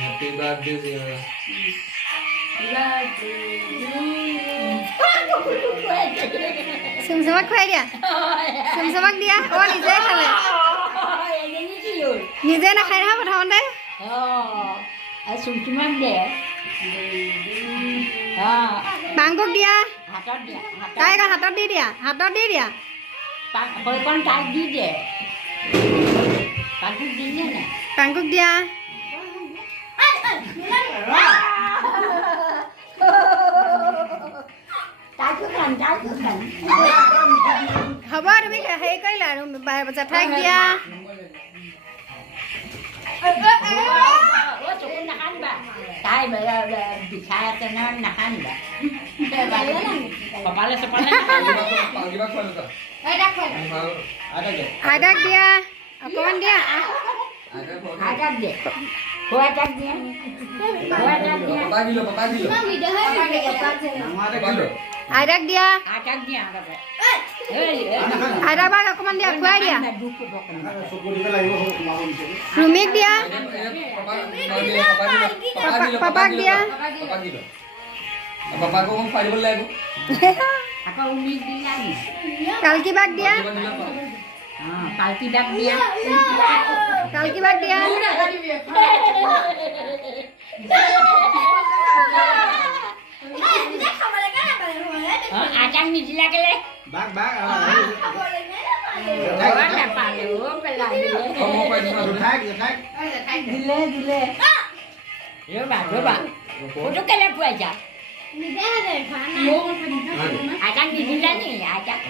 Happy birthday Zia. চুমচুমাক খুৱাই দিয়া চুমচুমাক দিয়া নিজে খালে নিজে নাখায় নহয় প্ৰথমতে চুমচুমাক দে পাংকুক দিয়া হাতত দিয়া তাইক হাতত দি দিয়া সেইকণ তাইক দি দে পাংকুক দি দে না পাংকুক দিয়া হ'ব তুমি হেৰি কৰিলা আৰু জেঠাইক দিয়া চকু নাকান্দিবা তাই বিষাই আছে নহয় নাকান্দিবা কপালে চপালে Kiba khol ta. আইতাক দিয়া অকণমান দিয়া আইতাক দে আইতাক দিয়া Papa dilo. আইতাক দিয়া আইতাক দিয়া আগতে আইতাক বাক অকণমান দিয়া খুৱাই দিয়া ৰুমিক দিয়া পাপাক দিয়া Papa ko kung pwede mo lego. আকৌ উমিক দিলা নি কালকি বাক দিয়া পালকি বাক দিয়া কালকি বাক দিয়া আইতাক নিদিলা কেলে নাপালে পেলাই Kamu pwede mo দিলে ৰবা ফটো কেলে পুৱাইছা আইতাক নিদিলা নি আইতাক